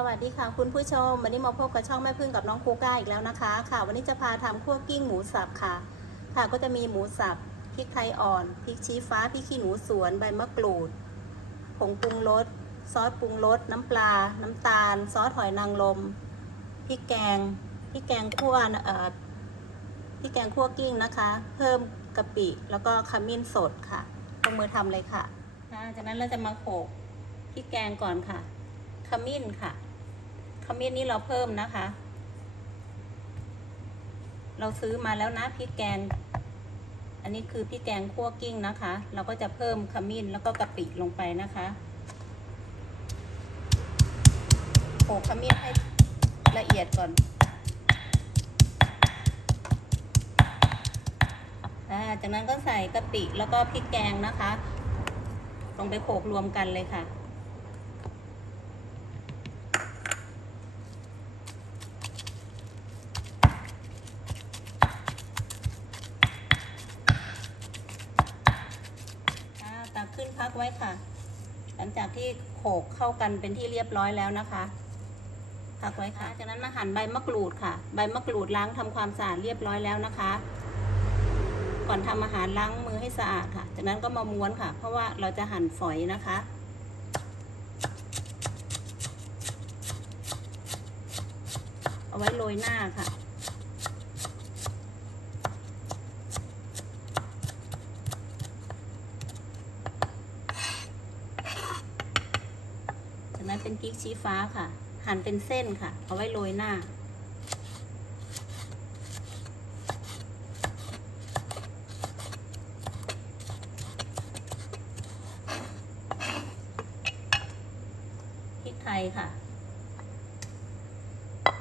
สวัสดีค่ะคุณผู้ชม วันนี้มาพบกับช่องแม่พึ่งกับน้องคูก้าอีกแล้วนะคะ ค่ะวันนี้จะพาทำคั่วกิ้งหมูสับค่ะ ค่ะก็จะมีหมูสับพริกไทยอ่อนพริกชี้ฟ้าพริกขี้หนูสวนใบมะกรูดผงปรุงรสซอสปรุงรสน้ำปลา น้ำตาล ซอสหอยนางรมพริกแกงพริกแกงคั่วเอ่อพริกแกงคั่วกิ้งนะคะ เพิ่มกะปิแล้วก็ขมิ้นสดค่ะลงมือทำเลยค่ะค่ะจากนั้นเราจะมาโขลกพริกแกงก่อนค่ะขมิ้นค่ะ ขมิ้นนี่เราเพิ่มนะคะ เราซื้อมาแล้วนะพริกแกง อันนี้คือพริกแกงคั่วกิ้งนะคะ เราก็จะเพิ่มขมิ้นแล้วก็กะปิลงไปนะคะโขกขมิ้นให้ละเอียดก่อนอาจากนั้นก็ใส่กะปิแล้วก็พริกแกงนะคะ ลงไปโขลกรวมกันเลยค่ะ อ่าตัก ขึ้นพักไว้ค่ะ หลังจากที่โขกเข้ากันเป็นที่เรียบร้อยแล้วนะคะ พักไว้ค่ะ จากนั้นมาหั่นใบมะกรูดค่ะ ใบมะกรูดล้างทำความสะอาดเรียบร้อยแล้วนะคะ ก่อนทำอาหารล้างมือให้สะอาดค่ะ จากนั้นก็มาม้วนค่ะ เพราะว่าเราจะหั่นฝอยนะคะเอาไว้โรยหน้าค่ะ จากนั้น เป็นพริกชี้ฟ้าค่ะ หั่นเป็นเส้นค่ะ เอาไว้โรยหน้า พริกไทยค่ะ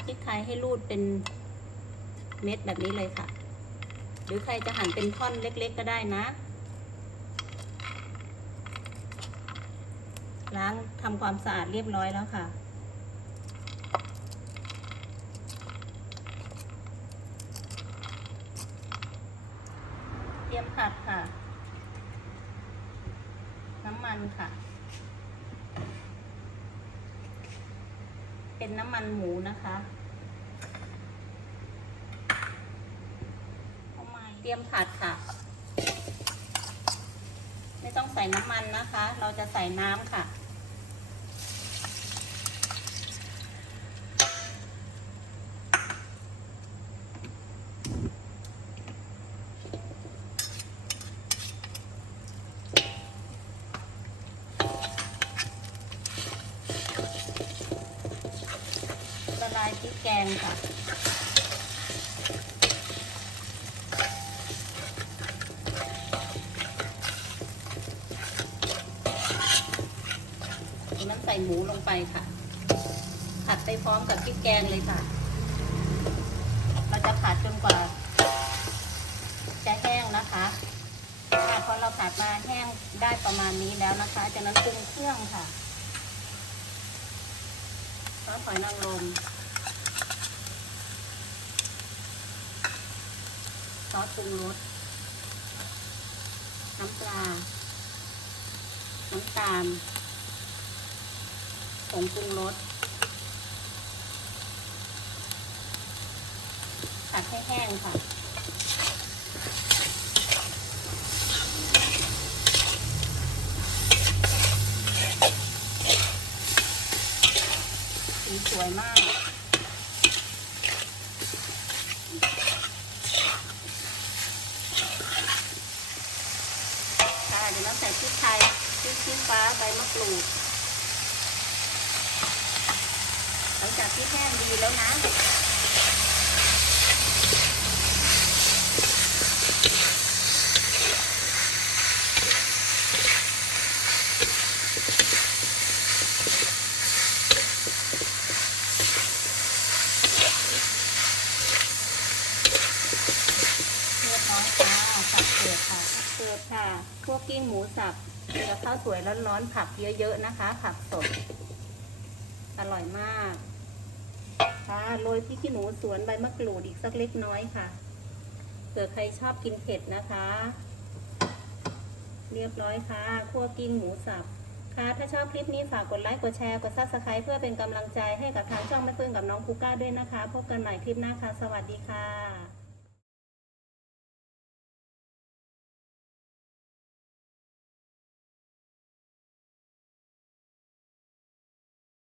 พริกไทยให้รูดเป็นเม็ดแบบนี้เลยค่ะ หรือใครจะหั่นเป็นท่อนเล็ก ๆ ก็ได้นะ ล้างทำความสะอาดเรียบร้อยแล้วค่ะ เตรียมผัดค่ะ น้ำมันค่ะ เป็นน้ำมันหมูนะคะเอามาเตรียมผัดค่ะ ไม่ต้องใส่น้ำมันนะคะ เราจะใส่น้ำค่ะ ละลายพริกแกงค่ะ จากนั้นใส่ หมูลงไปค่ะ ผัดไปพร้อมกับพริกแกงเลยค่ะ เราจะผัดจนกว่า จะแห้งนะคะค่ะพอเราผัดมาแห้งได้ประมาณนี้แล้วนะคะจากนั้นปรุงเครื่องค่ะซอสหอยนางรมซอสปรุงรสน้ำปลา น้ำตาล ผงปรุงรสผัดให้แห้งค่ะสีสวยมากค่ะเดี๋ยวเราใส่พริกไทยพริกชี้ฟ้าใบมะกรูด ห ลังจากที่แห้งดีแล้วนะเรียบร้อยค่ะสับเดือค่ะเดือค่ะพวกกิ้งหมูสับเกลือข้าวสวยร้อนๆผักเยอะๆนะคะ ผักสด อร่อยมาก ค่ะโรยพริกขี้หนูสวนใบมะกรูดอีกสักเล็กน้อยค่ะเผื่อใครชอบกินเผ็ดนะคะ เรียบร้อยค่ะคั่วกิ้งหมูสับค่ะถ้าชอบคลิปนี้ฝากกดไลค์กดแชร์กดซับสไครต์เพื่อเป็นกำลังใจให้กับทางช่องแม่พึ่งกับน้องคูก้าด้วยนะคะ พบกันใหม่คลิปหน้าค่ะ สวัสดีค่ะ